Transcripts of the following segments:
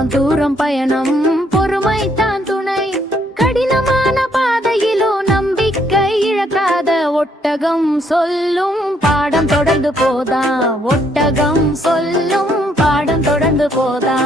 தூரம் தூரம் பயணம் பொறுமைத்தான் துணை. கடினமான பாதையிலோ நம்பிக்கை இழக்காத ஒட்டகம் சொல்லும் பாடம் தொடர்ந்து போதா. ஒட்டகம் சொல்லும் பாடம் தொடர்ந்து போதா.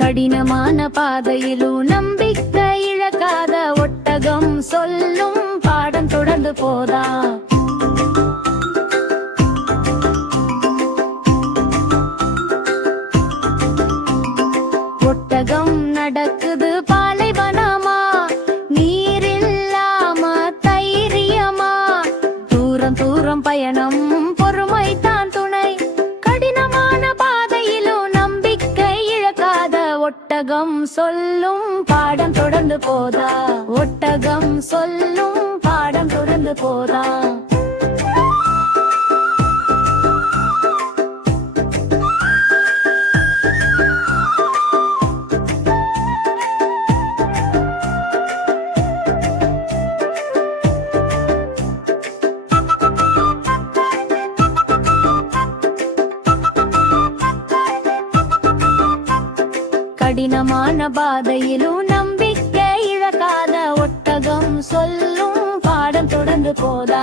கடினமான பாதையிலும் நம்பிக்கை இழக்காத ஒட்டகம் சொல்லும் பாடம் தொடர்ந்து போதா. ஒட்டகம் நடக்குது பாலைவனமா, நீரில்லாம தைரியமா. தூரம் தூரம் பயணம் பொறுமைத்தான் துணை. கடினமான பாதையிலும் நம்பிக்கை இழக்காத ஒட்டகம் சொல்லும் பாடம் தொடர்ந்து போதா. ஒட்டகம் சொல்லும் பாடம் தொடர்ந்து போதா. கடினமான பாதையிலும் நம்பிக்கை இழக்காத ஒட்டகம் சொல்லும் பாடம் தொடர்ந்து போதா.